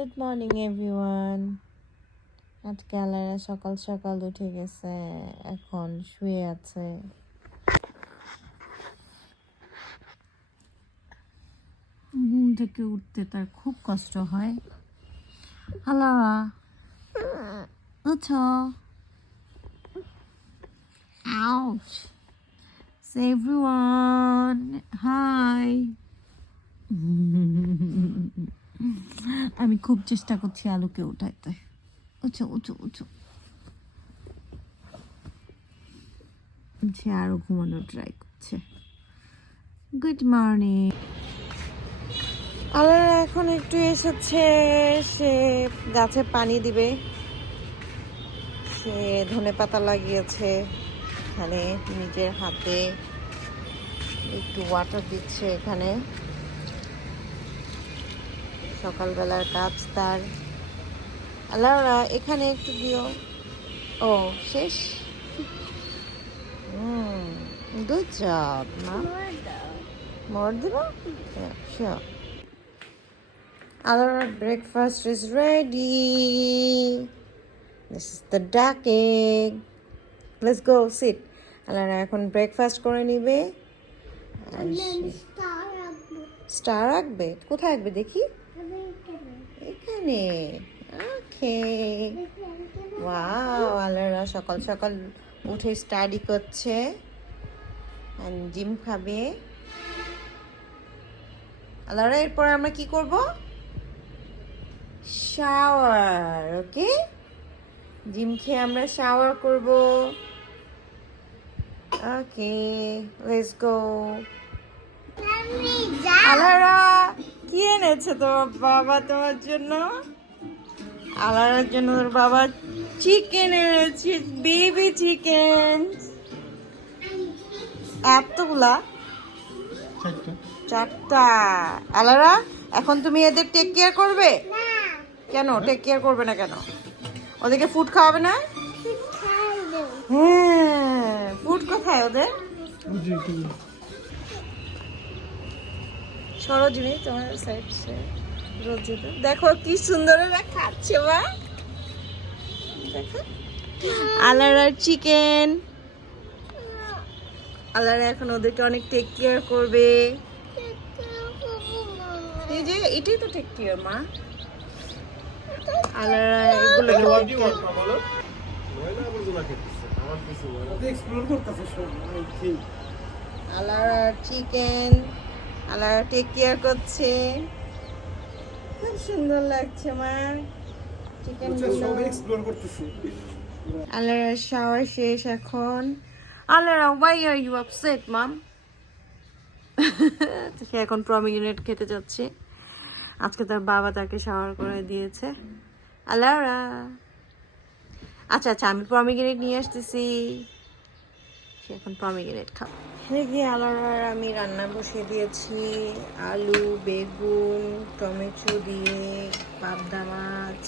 Good morning everyone. আজকে আলারা সকাল সকাল উঠে গেছে, এখন শুয়ে আছে। ঘুম থেকে উঠতে তার খুব কষ্ট হয়। আলারা উঠো। আউচ। Say everyone hi. আমি খুব চেষ্টা করছি আলুকে উঠাইতে। উঠো উঠো উঠো। সে আরো ঘুমানোর ট্রাই করছে। Good morning. আলারা এখন একটু এসেছে, সে গাছে পানি দিবে। সে ধনেপাতা লাগিয়েছে, এখানে নিজের হাতে একটু ওয়াটার দিচ্ছে। এখানে সকালবেলার কাজ তার। আলারা এখানে একটু দিও। ও শেষ। গুড জব মা। মোর দিব? Sure. Our breakfast is ready. This is the duck egg. Let's go sit. Alara এখন ব্রেকফাস্ট করে নিবে। স্টার রাখবে? কোথায় রাখবে দেখি? এখানে। ওকে। ওয়াও, আলারা সকাল সকাল উঠে স্টাডি করছে, জিম খাবে। আলারা এরপর আমরা কি করব? শাওয়ার। ওকে, জিম খেয়ে আমরা শাওয়ার করব। ওকে, লেটস গো। আলারা কি এনেছে তোমার বাবা তোমার জন্য? আলারার জন্য ওর বাবা চিকেন এনেছে, বেবি চিকেন। এতগুলা? চারটা। আলারা এখন তুমি এদের টেক কেয়ার করবে? কেন টেক কেয়ার করবে না কেন? ওদেরকে ফুড খাওয়াবে না? হ্যাঁ, ফুড কোথায় ওদের? সরোজিনী তোমার সাইড রোজিতা দেখো কি সুন্দর খাচ্ছে মা। দেখো আলারার চিকেন। আলারা এখন ওদেরকে অনেক টেক কেয়ার করবে। এই যে এটাই তো টেক কেয়ার মা। আলারা এগুলো আলারার চিকেন আলারা টেক কেয়ার করছে। খুব সুন্দর লাগছে মা চিকেন। আলারার শাওয়ার শেষ এখন। আলারা why are you upset mom? সে এখন প্রমিনেন্ট খেতে যাচ্ছে। আজকে তার বাবা তাকে শাওয়ার করে দিয়েছে। আলারা আচ্ছা আচ্ছা, আমি প্রমিনেন্ট নিয়ে আসতেছি। সে এখন প্রমিনেন্ট খাও। গিয়ে আলারার আমি রান্না বসিয়ে দিয়েছি। আলু, বেগুন, টমেটো দিয়ে পাবদা মাছ।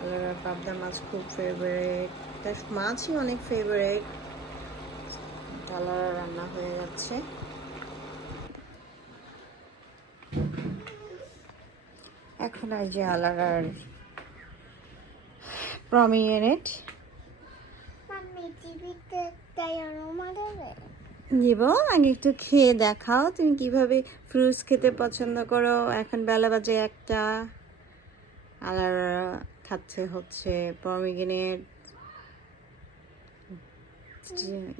আলারার পাবদা মাছ খুব ফেভারিট, তার মাছই অনেক ফেভারিট। আলারা রান্না হয়ে যাচ্ছে। এখন এই যে আলারার প্রমিনেন্ট দিব। আগে একটু খেয়ে দেখাও তুমি কিভাবে ফ্রুটস খেতে পছন্দ করো। এখন বেলা বাজে 1টা। আলারা খাচ্ছে হচ্ছে পমিগ্রেনেট।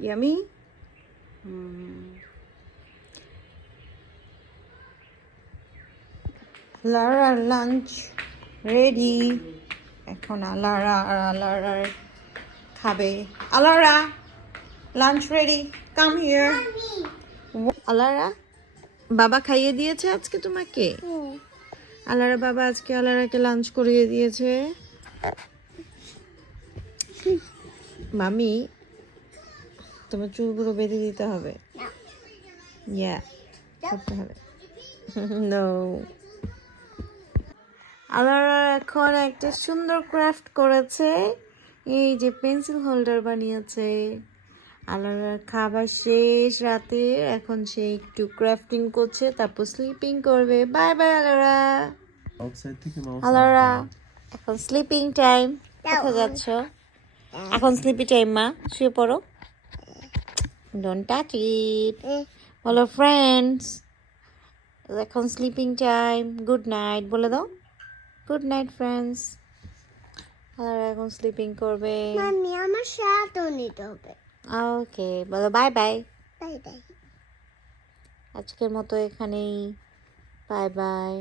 ইয়ামি। আলারার লাঞ্চ রেডি। এখন আলারা আর আলারার খাবে। Alara lunch ready, come here. Alara বাবা খাইয়ে দিয়েছে আজকে তোমাকে? আলারা বাবা আজকে আলারাকে লাঞ্চ করিয়ে দিয়েছে। মামি তোমার চুলগুলো বেঁধে দিতে হবে। ইয়া করতে হবে। নো। আলারা এখন একটা সুন্দর ক্রাফট করেছে। এই যে পেন্সিল হোল্ডার বানিয়েছে। আলারার খাবার শেষ রাতে, এখন সে একটু ক্রাফটিং করছে, তারপর স্লিপিং করবে। Bye bye Alara. আউটসাইড থেকে মাউস আলারা এখন স্লিপিং টাইম। কোথায় যাচ্ছ? এখন স্লিপি টাইম মা, শুয়ে পড়ো। Don't touch it. বলো ফ্রেন্ডস, এখন স্লিপিং টাইম, গুড নাইট বলে দাও। Good night friends. আলারা এখন স্লিপিং করবে। মাম্মি আমার শার্টও নিতে হবে। ওকে, বলো বাই বাই। Bye bye. আজকের মতো এখানেই, বাই বাই।